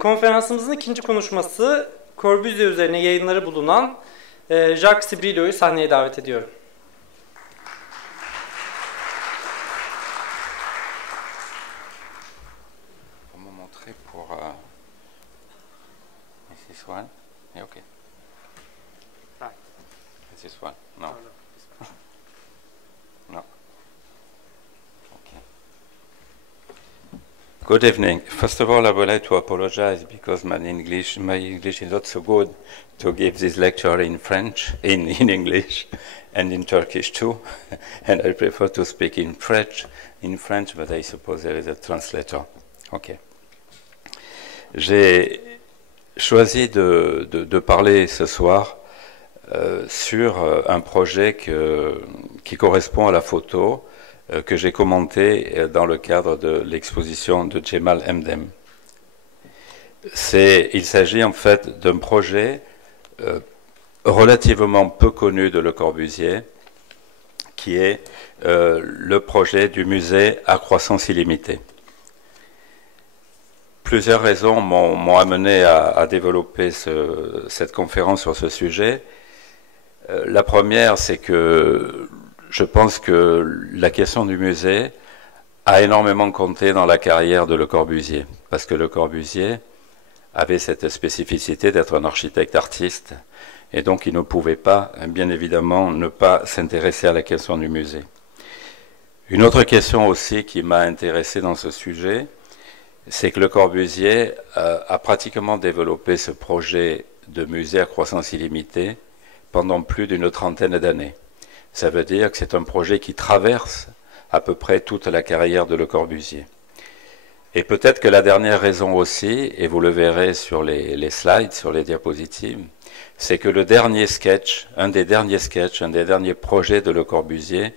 Konferansımızın ikinci konuşması Corbusier üzerine yayınları bulunan Jacques Sibrilio'yu sahneye davet ediyorum. Good evening. First of all, I would like to apologize because my English is not so good to give this lecture in French, in English, and in Turkish too. And I prefer to speak in French, but I suppose there is a translator. Okay. J'ai choisi de parler ce soir sur un projet qui correspond à la photo que j'ai commenté dans le cadre de l'exposition de Cemal Emdem. Il s'agit en fait d'un projet relativement peu connu de Le Corbusier, qui est le projet du musée à croissance illimitée. Plusieurs raisons m'ont amené à développer cette conférence sur ce sujet. La première, c'est que je pense que la question du musée a énormément compté dans la carrière de Le Corbusier, parce que Le Corbusier avait cette spécificité d'être un architecte-artiste, et donc il ne pouvait pas, bien évidemment, ne pas s'intéresser à la question du musée. Une autre question aussi qui m'a intéressé dans ce sujet, c'est que Le Corbusier a pratiquement développé ce projet de musée à croissance illimitée pendant plus d'une trentaine d'années. Ça veut dire que c'est un projet qui traverse à peu près toute la carrière de Le Corbusier. Et peut-être que la dernière raison aussi, et vous le verrez sur les slides, sur les diapositives, c'est que le dernier sketch, un des derniers projets de Le Corbusier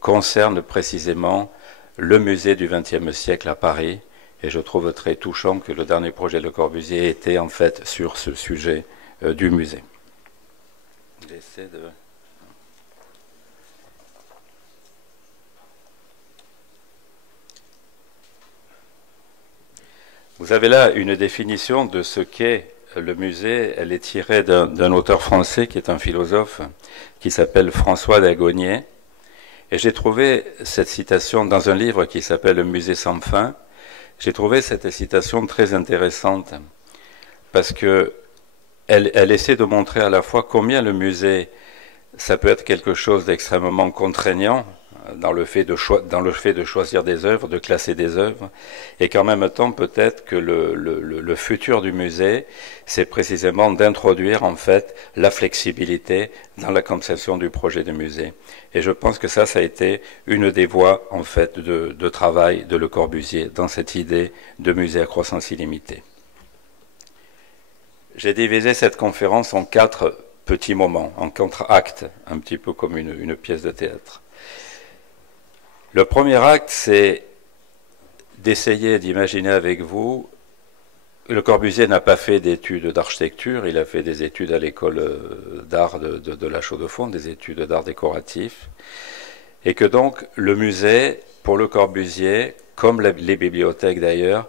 concerne précisément le musée du XXe siècle à Paris. Et je trouve très touchant que le dernier projet de Le Corbusier était en fait sur ce sujet du musée. J'essaie de... Vous avez là une définition de ce qu'est le musée. Elle est tirée d'un auteur français qui est un philosophe qui s'appelle François d'Agonier. Et j'ai trouvé cette citation dans un livre qui s'appelle Le musée sans fin. J'ai trouvé cette citation très intéressante parce que elle essaie de montrer à la fois combien le musée, ça peut être quelque chose d'extrêmement contraignant dans le fait de choisir des œuvres, de classer des œuvres, et qu'en même temps peut-être que le futur du musée, c'est précisément d'introduire en fait la flexibilité dans la conception du projet de musée. Et je pense que ça a été une des voies en fait de travail de Le Corbusier dans cette idée de musée à croissance illimitée. J'ai divisé cette conférence en 4 petits moments, en 4 actes, un petit peu comme une pièce de théâtre. Le premier acte, c'est d'essayer d'imaginer avec vous. Le Corbusier n'a pas fait d'études d'architecture, il a fait des études à l'école d'art de la Chaux-de-Fonds, des études d'art décoratif, et que donc le musée, pour Le Corbusier, comme les bibliothèques d'ailleurs,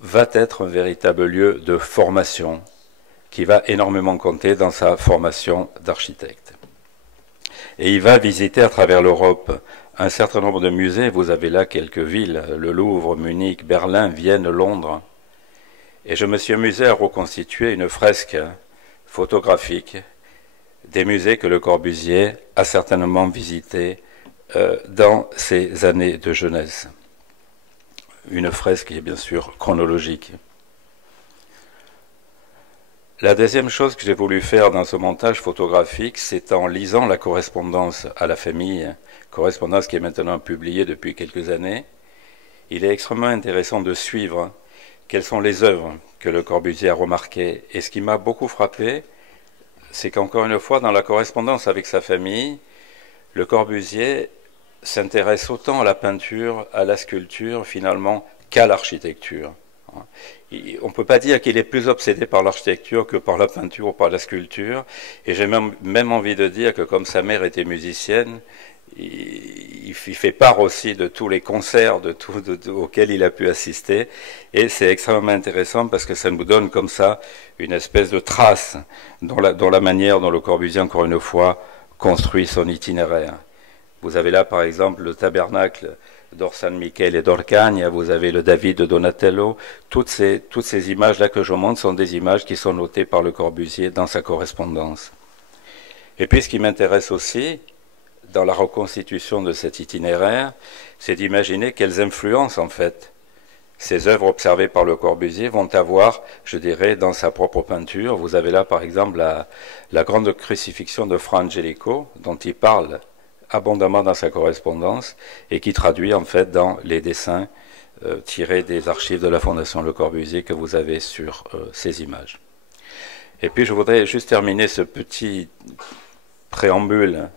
va être un véritable lieu de formation qui va énormément compter dans sa formation d'architecte. Et il va visiter à travers l'Europe un certain nombre de musées. Vous avez là quelques villes, le Louvre, Munich, Berlin, Vienne, Londres. Et je me suis amusé à reconstituer une fresque photographique des musées que Le Corbusier a certainement visités dans ses années de jeunesse. Une fresque qui est bien sûr chronologique. La deuxième chose que j'ai voulu faire dans ce montage photographique, c'est en lisant la correspondance à la famille, correspondance qui est maintenant publiée depuis quelques années, il est extrêmement intéressant de suivre quelles sont les œuvres que Le Corbusier a remarquées. Et ce qui m'a beaucoup frappé, c'est qu'encore une fois, dans la correspondance avec sa famille, Le Corbusier s'intéresse autant à la peinture, à la sculpture, finalement, qu'à l'architecture. On ne peut pas dire qu'il est plus obsédé par l'architecture que par la peinture ou par la sculpture. Et j'ai même envie de dire que comme sa mère était musicienne, il fait part aussi de tous les concerts auxquels il a pu assister, et c'est extrêmement intéressant parce que ça nous donne comme ça une espèce de trace dans la manière dont Le Corbusier, encore une fois, construit son itinéraire. Vous avez là par exemple le tabernacle d'Orsan Michele et d'Orcagna, vous avez le David de Donatello, toutes ces images-là que je montre sont des images qui sont notées par Le Corbusier dans sa correspondance. Et puis ce qui m'intéresse aussi, dans la reconstitution de cet itinéraire, c'est d'imaginer quelles influences, en fait, ces œuvres observées par Le Corbusier vont avoir, je dirais, dans sa propre peinture. Vous avez là, par exemple, la grande crucifixion de Fra Angelico, dont il parle abondamment dans sa correspondance, et qui traduit, en fait, dans les dessins tirés des archives de la Fondation Le Corbusier que vous avez sur ces images. Et puis, je voudrais juste terminer ce petit préambule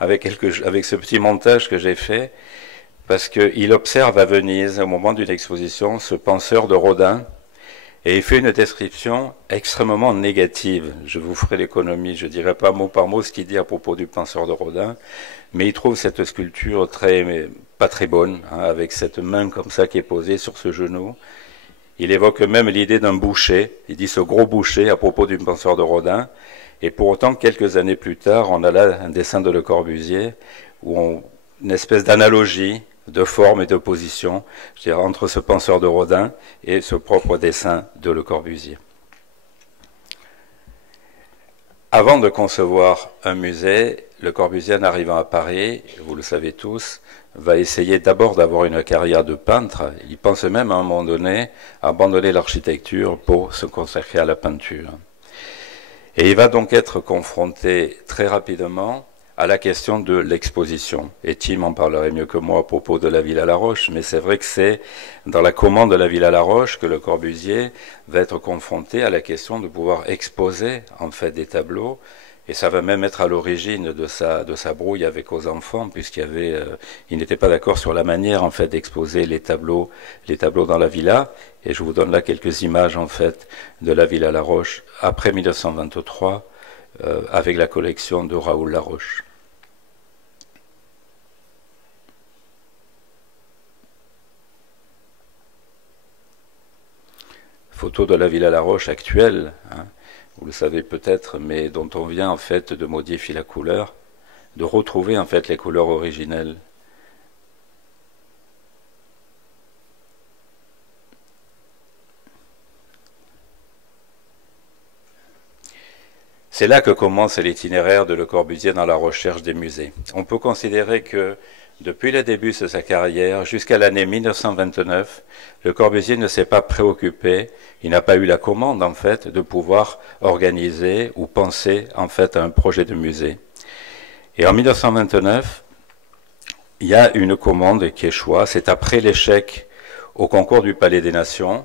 avec ce petit montage que j'ai fait, parce qu'il observe à Venise, au moment d'une exposition, ce penseur de Rodin, et il fait une description extrêmement négative. Je vous ferai l'économie, je ne dirai pas mot par mot ce qu'il dit à propos du penseur de Rodin, mais il trouve cette sculpture pas très bonne, avec cette main comme ça qui est posée sur ce genou. Il évoque même l'idée d'un boucher, il dit ce gros boucher à propos du penseur de Rodin, et pour autant, quelques années plus tard, on a là un dessin de Le Corbusier, une espèce d'analogie de forme et de position, je dirais, entre ce penseur de Rodin et ce propre dessin de Le Corbusier. Avant de concevoir un musée, Le Corbusier, en arrivant à Paris, vous le savez tous, va essayer d'abord d'avoir une carrière de peintre. Il pense même à un moment donné à abandonner l'architecture pour se consacrer à la peinture. Et il va donc être confronté très rapidement à la question de l'exposition. Et Tim en parlerait mieux que moi à propos de la Villa Laroche, mais c'est vrai que c'est dans la commande de la Villa Laroche que Le Corbusier va être confronté à la question de pouvoir exposer en fait des tableaux. Et ça va même être à l'origine de sa brouille avec aux enfants, il n'était pas d'accord sur la manière en fait d'exposer les tableaux dans la villa. Et je vous donne là quelques images en fait de la Villa Laroche après 1923 avec la collection de Raoul Laroche. Photo de la Villa Laroche actuelle. Vous le savez peut-être, mais dont on vient en fait de modifier la couleur, de retrouver en fait les couleurs originelles. C'est là que commence l'itinéraire de Le Corbusier dans la recherche des musées. On peut considérer que depuis le début de sa carrière, jusqu'à l'année 1929, Le Corbusier ne s'est pas préoccupé, il n'a pas eu la commande en fait de pouvoir organiser ou penser en fait à un projet de musée. Et en 1929, il y a une commande qui échoue, c'est après l'échec au concours du Palais des Nations,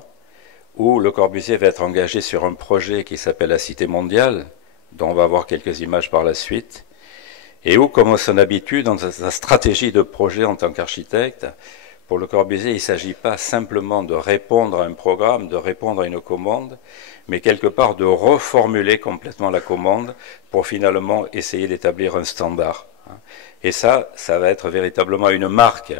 où Le Corbusier va être engagé sur un projet qui s'appelle la Cité mondiale, dont on va voir quelques images par la suite, et où, comme à son habitude, dans sa stratégie de projet en tant qu'architecte, pour Le Corbusier, il ne s'agit pas simplement de répondre à un programme, de répondre à une commande, mais quelque part de reformuler complètement la commande pour finalement essayer d'établir un standard. Et ça va être véritablement une marque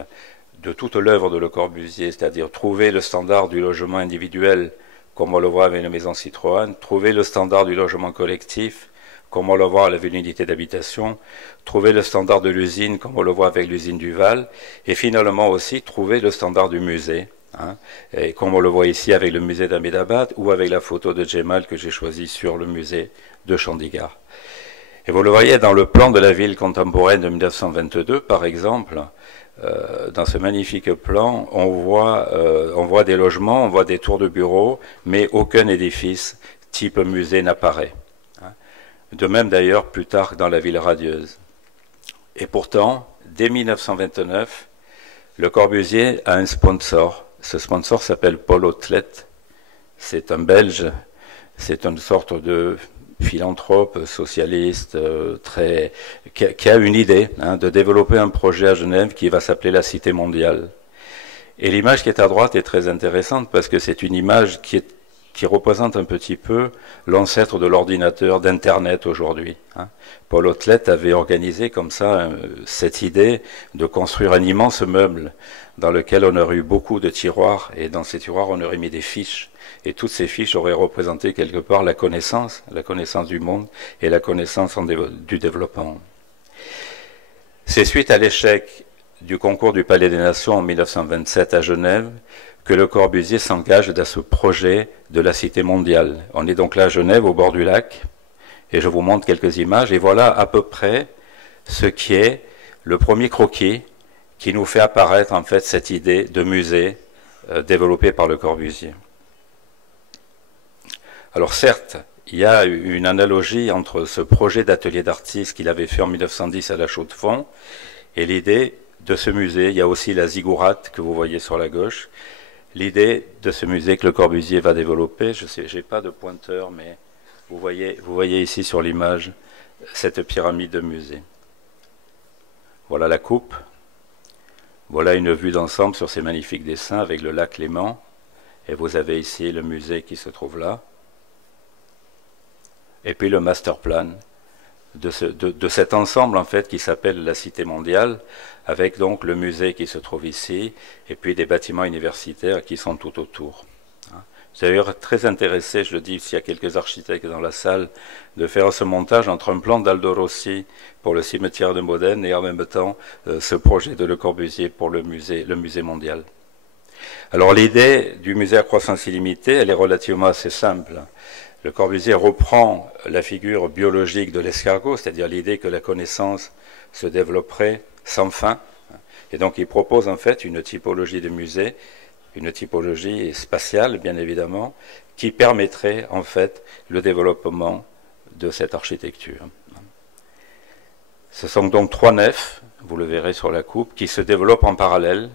de toute l'œuvre de Le Corbusier, c'est-à-dire trouver le standard du logement individuel, comme on le voit avec la maison Citroën, trouver le standard du logement collectif, comme on le voit avec l'unité d'habitation, trouver le standard de l'usine, comme on le voit avec l'usine Duval, et finalement aussi trouver le standard du musée, et comme on le voit ici avec le musée d'Ahmedabad ou avec la photo de Djemal que j'ai choisie sur le musée de Chandigarh. Et vous le voyez dans le plan de la ville contemporaine de 1922, par exemple, dans ce magnifique plan, on voit des logements, on voit des tours de bureaux, mais aucun édifice type musée n'apparaît. De même d'ailleurs plus tard dans la ville radieuse. Et pourtant, dès 1929, Le Corbusier a un sponsor. Ce sponsor s'appelle Paul Otlet. C'est un Belge, c'est une sorte de philanthrope socialiste qui a une idée de développer un projet à Genève qui va s'appeler la Cité mondiale. Et l'image qui est à droite est très intéressante parce que c'est une image qui est qui représente un petit peu l'ancêtre de l'ordinateur, d'Internet aujourd'hui. Paul Otlet avait organisé comme ça cette idée de construire un immense meuble dans lequel on aurait eu beaucoup de tiroirs, et dans ces tiroirs on aurait mis des fiches, et toutes ces fiches auraient représenté quelque part la connaissance du monde et la connaissance du développement. C'est suite à l'échec du concours du Palais des Nations en 1927 à Genève que Le Corbusier s'engage dans ce projet de la Cité mondiale. On est donc là à Genève, au bord du lac, et je vous montre quelques images, et voilà à peu près ce qui est le premier croquis qui nous fait apparaître en fait cette idée de musée développée par Le Corbusier. Alors certes, il y a une analogie entre ce projet d'atelier d'artiste qu'il avait fait en 1910 à la Chaux-de-Fonds et l'idée de ce musée. Il y a aussi la ziggourate que vous voyez sur la gauche. L'idée de ce musée que Le Corbusier va développer, je sais, j'ai pas de pointeur, mais vous voyez ici sur l'image cette pyramide de musée. Voilà la coupe. Voilà une vue d'ensemble sur ces magnifiques dessins avec le lac Léman. Et vous avez ici le musée qui se trouve là. Et puis le master plan de cet ensemble en fait qui s'appelle la Cité mondiale, avec donc le musée qui se trouve ici, et puis des bâtiments universitaires qui sont tout autour. C'est d'ailleurs très intéressé, je le dis, s'il y a quelques architectes dans la salle, de faire ce montage entre un plan d'Aldo Rossi pour le cimetière de Modène et en même temps ce projet de Le Corbusier pour le musée mondial. Alors l'idée du musée à croissance illimitée, elle est relativement assez simple. Le Corbusier reprend la figure biologique de l'escargot, c'est-à-dire l'idée que la connaissance se développerait sans fin. Et donc il propose en fait une typologie de musée, une typologie spatiale bien évidemment, qui permettrait en fait le développement de cette architecture. Ce sont donc 3 nefs, vous le verrez sur la coupe, qui se développent en parallèle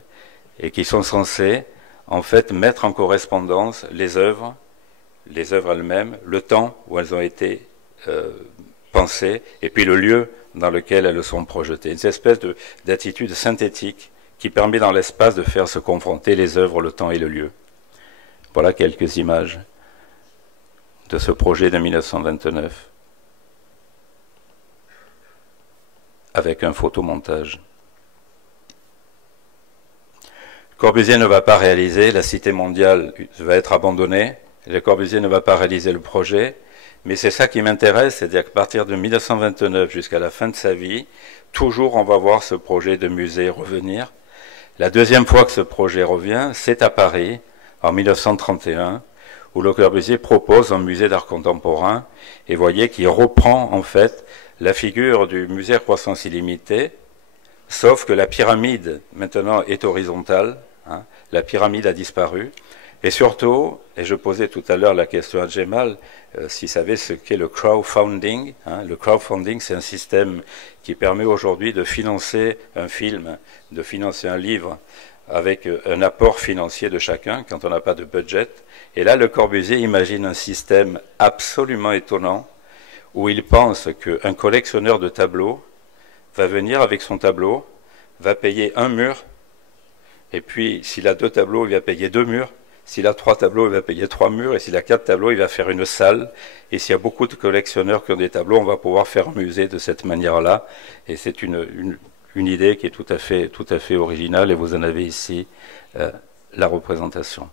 et qui sont censées en fait mettre en correspondance les œuvres elles-mêmes, le temps où elles ont été pensées, et puis le lieu dans lequel elles sont projetées. Une espèce d'attitude synthétique qui permet dans l'espace de faire se confronter les œuvres, le temps et le lieu. Voilà quelques images de ce projet de 1929, avec un photomontage. Corbusier ne va pas réaliser, la Cité mondiale va être abandonnée, Le Corbusier ne va pas réaliser le projet, mais c'est ça qui m'intéresse, c'est-à-dire qu'à partir de 1929 jusqu'à la fin de sa vie, toujours on va voir ce projet de musée revenir. La deuxième fois que ce projet revient, c'est à Paris, en 1931, où Le Corbusier propose un musée d'art contemporain, et voyez qu'il reprend en fait la figure du musée à croissance illimitée, sauf que la pyramide maintenant est horizontale, la pyramide a disparu, et surtout, et je posais tout à l'heure la question à Djemal, s'il savait ce qu'est le crowdfunding. Le crowdfunding, c'est un système qui permet aujourd'hui de financer un film, de financer un livre, avec un apport financier de chacun, quand on n'a pas de budget. Et là, Le Corbusier imagine un système absolument étonnant, où il pense qu'un collectionneur de tableaux va venir avec son tableau, va payer un mur, et puis s'il a 2 tableaux, il va payer 2 murs. S'il a 3 tableaux, il va payer 3 murs, et s'il a 4 tableaux, il va faire une salle. Et s'il y a beaucoup de collectionneurs qui ont des tableaux, on va pouvoir faire un musée de cette manière-là. Et c'est une idée qui est tout à fait originale, et vous en avez ici la représentation.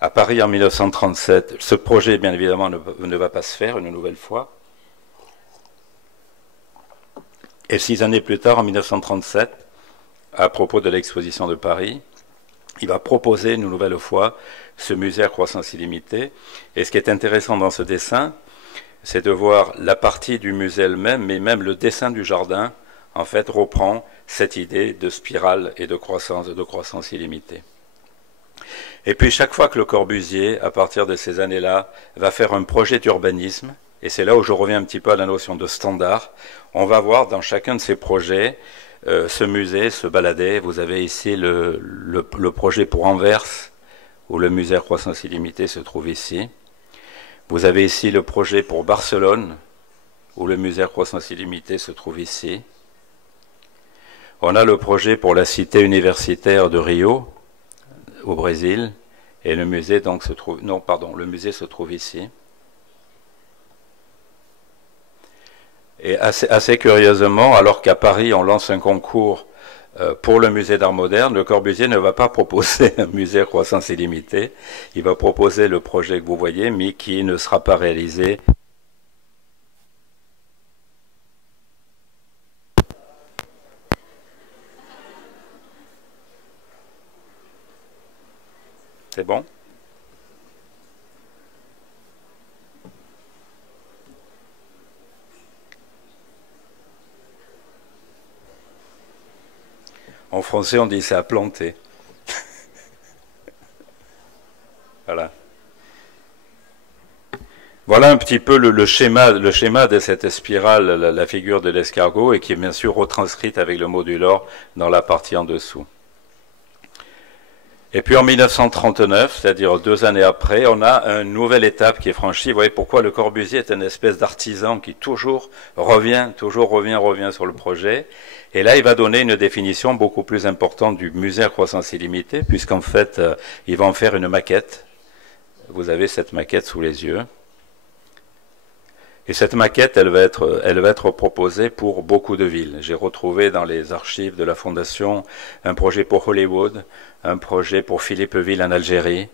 À Paris en 1937, ce projet, bien évidemment, ne va pas se faire une nouvelle fois. Et 6 années plus tard, en 1937, à propos de l'exposition de Paris, il va proposer une nouvelle fois ce musée à croissance illimitée. Et ce qui est intéressant dans ce dessin, c'est de voir la partie du musée elle-même, mais même le dessin du jardin, en fait, reprend cette idée de spirale et de croissance illimitée. Et puis chaque fois que Le Corbusier, à partir de ces années-là, va faire un projet d'urbanisme, et c'est là où je reviens un petit peu à la notion de standard, on va voir dans chacun de ces projets ce musée se balader. Vous avez ici le projet pour Anvers, où le musée à croissance illimitée se trouve ici. Vous avez ici le projet pour Barcelone, où le musée à croissance illimitée se trouve ici. On a le projet pour la cité universitaire de Rio, au Brésil, et le musée donc se trouve, non pardon, le musée se trouve ici. Et assez curieusement, alors qu'à Paris on lance un concours pour le musée d'art moderne, Le Corbusier ne va pas proposer un musée à croissance illimitée, il va proposer le projet que vous voyez, mais qui ne sera pas réalisé. C'est bon ? En français, on dit ça a planté. Voilà. Voilà un petit peu le schéma de cette spirale, la figure de l'escargot, et qui est bien sûr retranscrite avec le modulor dans la partie en dessous. Et puis en 1939, c'est-à-dire 2 années après, on a une nouvelle étape qui est franchie. Vous voyez pourquoi Le Corbusier est une espèce d'artisan qui toujours revient sur le projet. Et là, il va donner une définition beaucoup plus importante du musée à croissance illimitée, puisqu'en fait, il va en faire une maquette. Vous avez cette maquette sous les yeux. Et cette maquette, elle va être proposée pour beaucoup de villes. J'ai retrouvé dans les archives de la Fondation un projet pour Hollywood, un projet pour Philippeville en Algérie,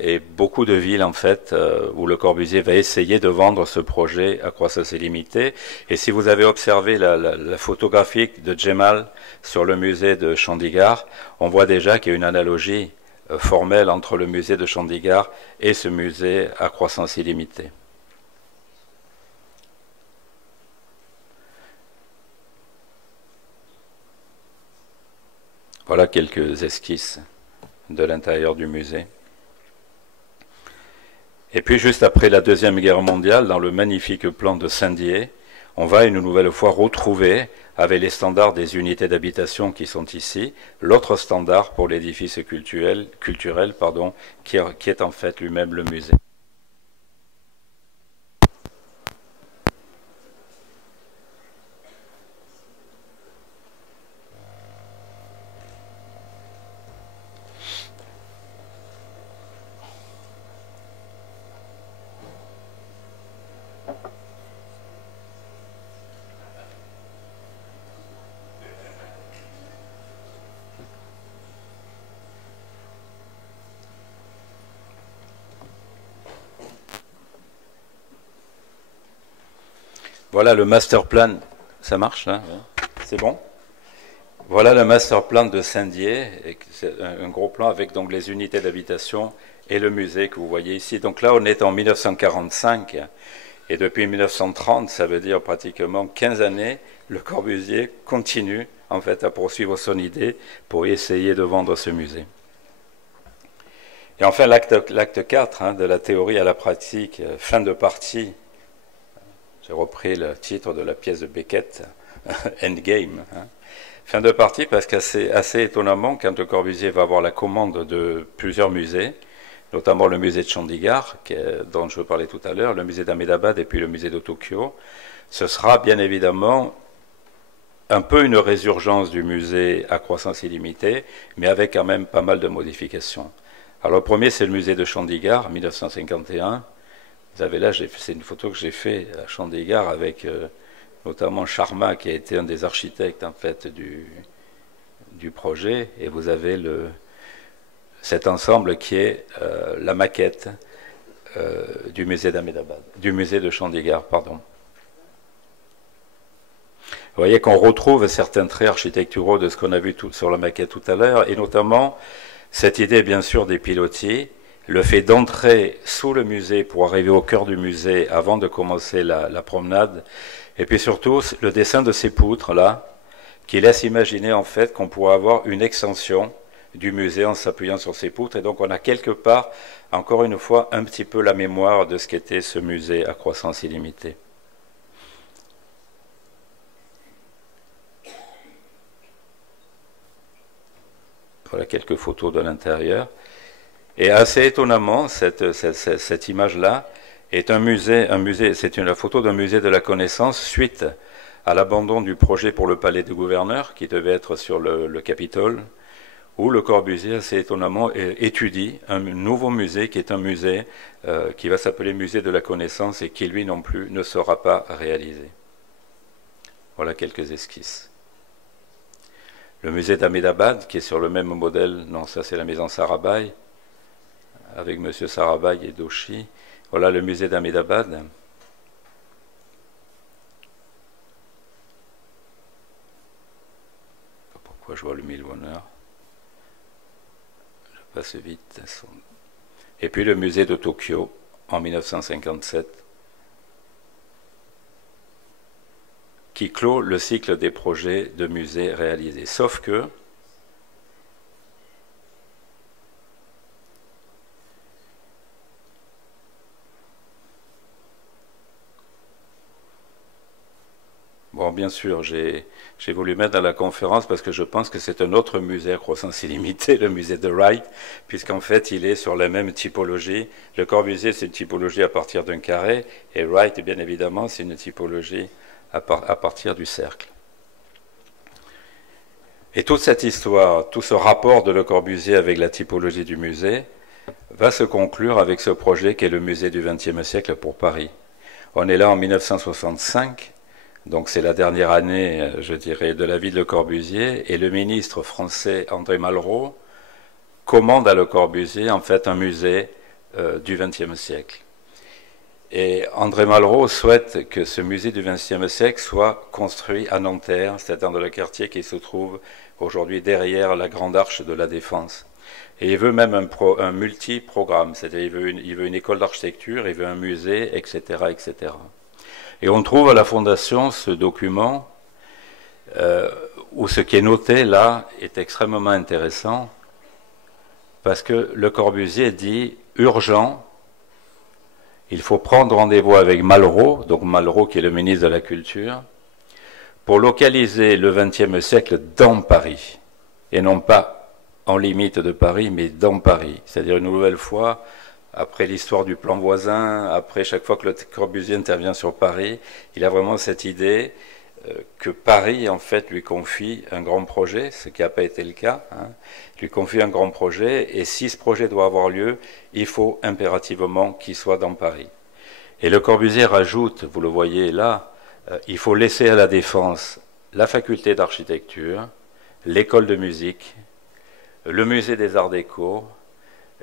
et beaucoup de villes en fait où Le Corbusier va essayer de vendre ce projet à croissance illimitée. Et si vous avez observé la photographie de Djemal sur le musée de Chandigarh, on voit déjà qu'il y a une analogie formelle entre le musée de Chandigarh et ce musée à croissance illimitée. Voilà quelques esquisses de l'intérieur du musée. Et puis juste après la Deuxième Guerre mondiale, dans le magnifique plan de Saint-Dié, on va une nouvelle fois retrouver, avec les standards des unités d'habitation qui sont ici, l'autre standard pour l'édifice culturel, qui est en fait lui-même le musée. Voilà le master plan. Ça marche là? C'est bon? Voilà le master plan de Saint-Dié. C'est un gros plan avec donc les unités d'habitation et le musée que vous voyez ici. Donc là, on est en 1945 et depuis 1930, ça veut dire pratiquement 15 années, Le Corbusier continue en fait à poursuivre son idée pour essayer de vendre ce musée. Et enfin, l'acte 4 de la théorie à la pratique, fin de partie. J'ai repris le titre de la pièce de Beckett, Endgame. Fin de partie parce qu'assez étonnamment, quand Le Corbusier va avoir la commande de plusieurs musées, notamment le musée de Chandigarh, dont je parlais tout à l'heure, le musée d'Ahmedabad et puis le musée de Tokyo, ce sera bien évidemment un peu une résurgence du musée à croissance illimitée, mais avec quand même pas mal de modifications. Alors le premier, c'est le musée de Chandigarh, 1951. Vous avez là, c'est une photo que j'ai faite à Chandigarh avec notamment Sharma, qui a été un des architectes en fait du projet, et vous avez cet ensemble qui est la maquette du musée d'Ahmedabad, du musée de Chandigarh, pardon. Vous voyez qu'on retrouve certains traits architecturaux de ce qu'on a vu sur la maquette tout à l'heure, et notamment cette idée bien sûr des pilotis, le fait d'entrer sous le musée pour arriver au cœur du musée avant de commencer la promenade, et puis surtout le dessin de ces poutres-là, qui laisse imaginer en fait qu'on pourrait avoir une extension du musée en s'appuyant sur ces poutres, et donc on a quelque part, encore une fois, un petit peu la mémoire de ce qu'était ce musée à croissance illimitée. Voilà quelques photos de l'intérieur. Et assez étonnamment, cette image-là est un musée, c'est la photo d'un musée de la connaissance suite à l'abandon du projet pour le palais du gouverneur, qui devait être sur le Capitole, où le Corbusier, assez étonnamment, étudie un nouveau musée qui est un musée qui va s'appeler Musée de la Connaissance et qui, lui non plus, ne sera pas réalisé. Voilà quelques esquisses. Le musée d'Ahmedabad, qui est sur le même modèle, non, ça c'est la maison Sarabhai, avec M. Sarabhai et Doshi. Voilà le musée d'Ahmedabad. Pourquoi je vois le Millionnaire? Je passe vite. Et puis le musée de Tokyo, en 1957, qui clôt le cycle des projets de musées réalisés. Sauf que bon, bien sûr, j'ai voulu mettre dans la conférence parce que je pense que c'est un autre musée à croissance illimitée, le musée de Wright, puisqu'en fait, il est sur la même typologie. Le Corbusier, c'est une typologie à partir d'un carré, et Wright, bien évidemment, c'est une typologie à partir du cercle. Et toute cette histoire, tout ce rapport de Le Corbusier avec la typologie du musée, va se conclure avec ce projet qui est le musée du XXe siècle pour Paris. On est là en 1965. Donc c'est la dernière année, je dirais, de la vie de Le Corbusier, et le ministre français André Malraux commande à Le Corbusier en fait un musée du XXe siècle. Et André Malraux souhaite que ce musée du XXe siècle soit construit à Nanterre, c'est-à-dire dans le quartier qui se trouve aujourd'hui derrière la Grande Arche de la Défense. Et il veut même un multi-programme, c'est-à-dire il veut une école d'architecture, il veut un musée, etc., etc. Et on trouve à la Fondation ce document où ce qui est noté là est extrêmement intéressant parce que Le Corbusier dit urgent, il faut prendre rendez-vous avec Malraux, donc Malraux qui est le ministre de la Culture, pour localiser le XXe siècle dans Paris et non pas en limite de Paris mais dans Paris, c'est-à-dire une nouvelle fois. Après l'histoire du plan voisin, après chaque fois que Le Corbusier intervient sur Paris, il a vraiment cette idée que Paris, en fait, lui confie un grand projet, ce qui n'a pas été le cas, lui confie un grand projet, et si ce projet doit avoir lieu, il faut impérativement qu'il soit dans Paris. Et Le Corbusier rajoute, vous le voyez là, il faut laisser à la Défense la faculté d'architecture, l'école de musique, le musée des arts déco,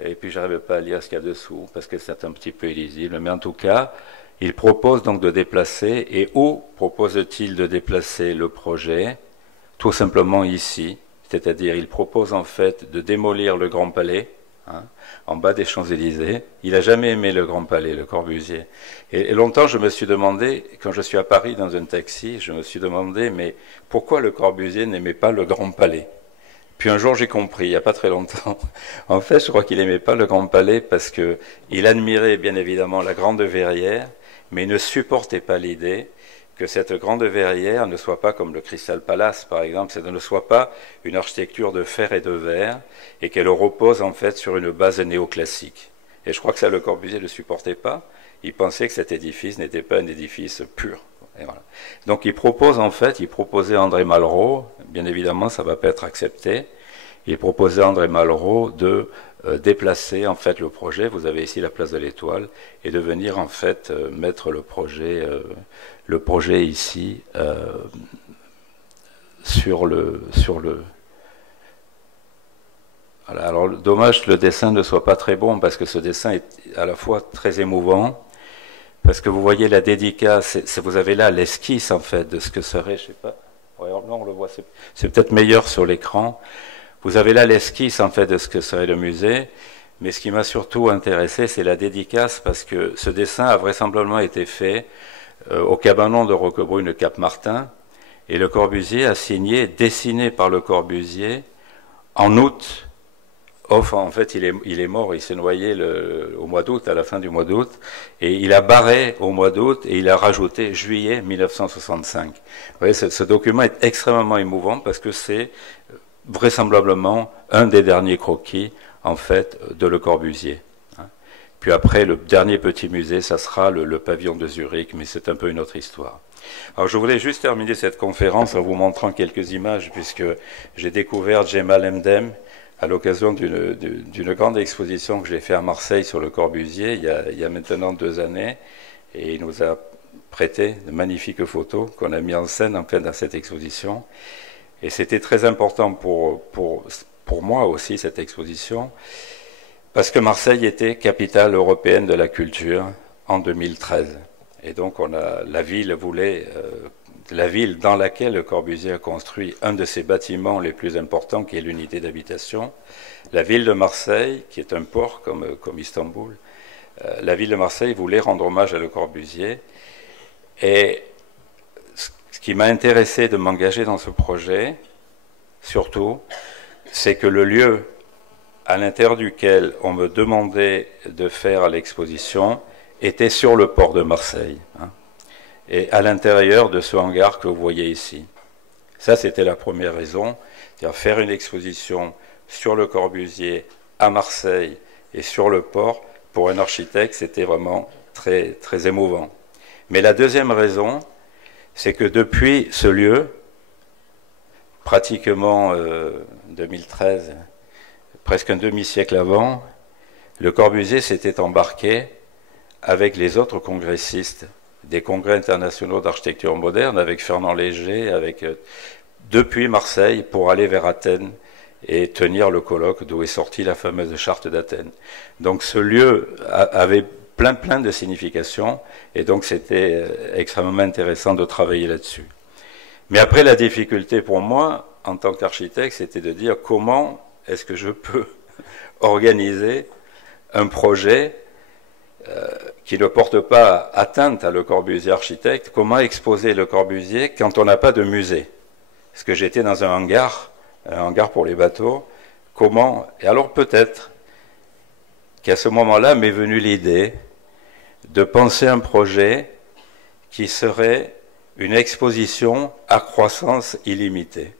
et puis je n'arrive pas à lire ce qu'il y a dessous, parce que c'est un petit peu illisible, mais en tout cas, il propose donc de déplacer, et où propose-t-il de déplacer le projet? Tout simplement ici, c'est-à-dire il propose en fait de démolir le Grand Palais, en bas des Champs-Élysées. Il n'a jamais aimé le Grand Palais, Le Corbusier. Et longtemps, je me suis demandé, quand je suis à Paris dans un taxi, je me suis demandé, mais pourquoi Le Corbusier n'aimait pas le Grand Palais? Puis un jour j'ai compris, il n'y a pas très longtemps. En fait, je crois qu'il n'aimait pas le Grand Palais parce qu'il admirait bien évidemment la Grande Verrière, mais il ne supportait pas l'idée que cette Grande Verrière ne soit pas comme le Crystal Palace, par exemple, ne soit pas une architecture de fer et de verre, et qu'elle repose en fait sur une base néoclassique. Et je crois que ça, Le Corbusier ne supportait pas. Il pensait que cet édifice n'était pas un édifice pur. Et voilà. Donc il proposait à André Malraux, bien évidemment ça ne va pas être accepté, il proposait à André Malraux de déplacer en fait le projet, vous avez ici la place de l'Étoile, et de venir en fait mettre le projet ici sur le voilà. Alors dommage que le dessin ne soit pas très bon parce que ce dessin est à la fois très émouvant. Parce que vous voyez la dédicace, vous avez là l'esquisse en fait de ce que serait, je sais pas, ouais, là on le voit, c'est peut-être meilleur sur l'écran. Vous avez là l'esquisse en fait de ce que serait le musée, mais ce qui m'a surtout intéressé, c'est la dédicace parce que ce dessin a vraisemblablement été fait au cabanon de Roquebrune Cap-Martin, et Le Corbusier a signé, dessiné par Le Corbusier en août. Enfin, en fait, il est mort, il s'est noyé au mois d'août, à la fin du mois d'août, et il a barré au mois d'août, et il a rajouté juillet 1965. Vous voyez, ce document est extrêmement émouvant parce que c'est vraisemblablement un des derniers croquis, en fait, de Le Corbusier. Puis après, le dernier petit musée, ça sera le pavillon de Zurich, mais c'est un peu une autre histoire. Alors je voulais juste terminer cette conférence en vous montrant quelques images, puisque j'ai découvert Jemal Emdem, à l'occasion d'une grande exposition que j'ai faite à Marseille sur le Corbusier il y a maintenant 2 années, et il nous a prêté de magnifiques photos qu'on a mis en scène en fait dans cette exposition. Et c'était très important pour moi aussi, cette exposition, parce que Marseille était capitale européenne de la culture en 2013. Et donc la ville voulait, la ville dans laquelle Le Corbusier a construit un de ses bâtiments les plus importants, qui est l'unité d'habitation, la ville de Marseille, qui est un port comme Istanbul, la ville de Marseille voulait rendre hommage à Le Corbusier. Et ce qui m'a intéressé de m'engager dans ce projet, surtout, c'est que le lieu à l'intérieur duquel on me demandait de faire l'exposition était sur le port de Marseille, hein, et à l'intérieur de ce hangar que vous voyez ici. Ça, c'était la première raison, c'est-à-dire faire une exposition sur Le Corbusier à Marseille et sur le port, pour un architecte, c'était vraiment très, très émouvant. Mais la deuxième raison, c'est que depuis ce lieu, pratiquement 2013, presque un demi-siècle avant, Le Corbusier s'était embarqué avec les autres congressistes des congrès internationaux d'architecture moderne, avec Fernand Léger, depuis Marseille pour aller vers Athènes et tenir le colloque d'où est sortie la fameuse charte d'Athènes. Donc ce lieu avait plein de significations, et donc c'était extrêmement intéressant de travailler là-dessus. Mais après, la difficulté pour moi, en tant qu'architecte, c'était de dire comment est-ce que je peux organiser un projet qui ne porte pas atteinte à Le Corbusier architecte. Comment exposer Le Corbusier quand on n'a pas de musée? Parce que j'étais dans un hangar pour les bateaux. Comment? Et alors peut-être qu'à ce moment-là m'est venue l'idée de penser un projet qui serait une exposition à croissance illimitée.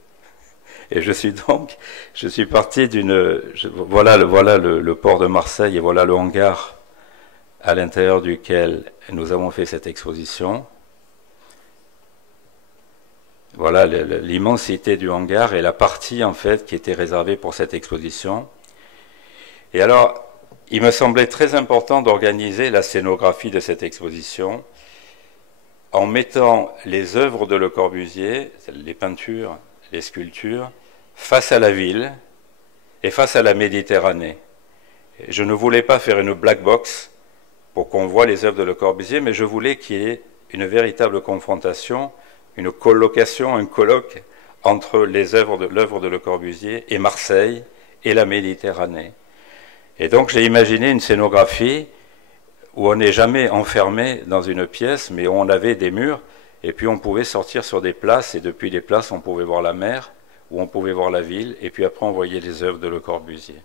Et je suis parti voilà le port de Marseille, et voilà le hangar à l'intérieur duquel nous avons fait cette exposition. Voilà l'immensité du hangar et la partie en fait qui était réservée pour cette exposition. Et alors, il me semblait très important d'organiser la scénographie de cette exposition en mettant les œuvres de Le Corbusier, les peintures, les sculptures, face à la ville et face à la Méditerranée. Et je ne voulais pas faire une black box pour qu'on voit les œuvres de Le Corbusier, mais je voulais qu'il y ait une véritable confrontation, une collocation, un colloque entre l'œuvre de Le Corbusier et Marseille et la Méditerranée. Et donc j'ai imaginé une scénographie où on n'est jamais enfermé dans une pièce, mais où on avait des murs, et puis on pouvait sortir sur des places, et depuis les places on pouvait voir la mer, où on pouvait voir la ville, et puis après on voyait les œuvres de Le Corbusier.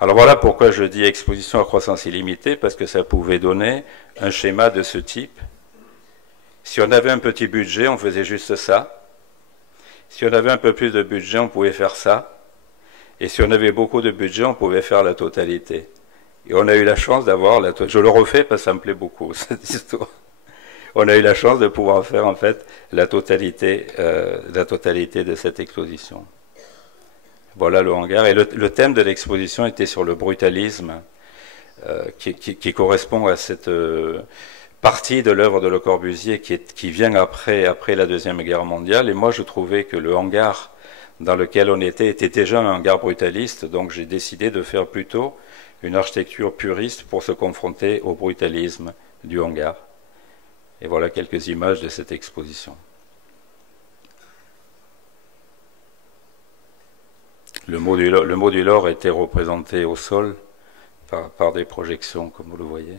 Alors voilà pourquoi je dis exposition à croissance illimitée, parce que ça pouvait donner un schéma de ce type. Si on avait un petit budget, on faisait juste ça. Si on avait un peu plus de budget, on pouvait faire ça. Et si on avait beaucoup de budget, on pouvait faire la totalité. Et on a eu la chance d'avoir la totalité. Je le refais parce que ça me plaît beaucoup, cette histoire. On a eu la chance de pouvoir faire en fait la totalité de cette exposition. Voilà le hangar. Et le thème de l'exposition était sur le brutalisme, qui correspond à cette partie de l'œuvre de Le Corbusier qui vient après la Deuxième Guerre mondiale. Et moi, je trouvais que le hangar dans lequel on était déjà un hangar brutaliste, donc j'ai décidé de faire plutôt une architecture puriste pour se confronter au brutalisme du hangar. Et voilà quelques images de cette exposition. Le modulor était représenté au sol par des projections, comme vous le voyez.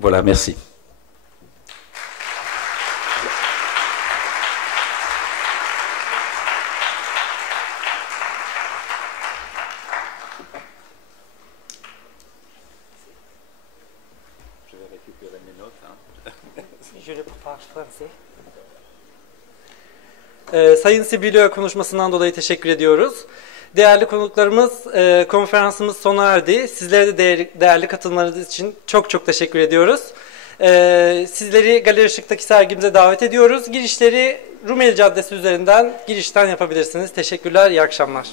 Voilà, merci. Je vais récupérer mes notes. Je le prépare français. Sayın Sibrilio'ya konuşmasından dolayı teşekkür ediyoruz. Değerli konuklarımız, konferansımız sona erdi. Sizlere de değerli katılımlarınız için çok çok teşekkür ediyoruz. Sizleri Galeri Işık'taki sergimize davet ediyoruz. Girişleri Rumeli Caddesi üzerinden girişten yapabilirsiniz. Teşekkürler, iyi akşamlar.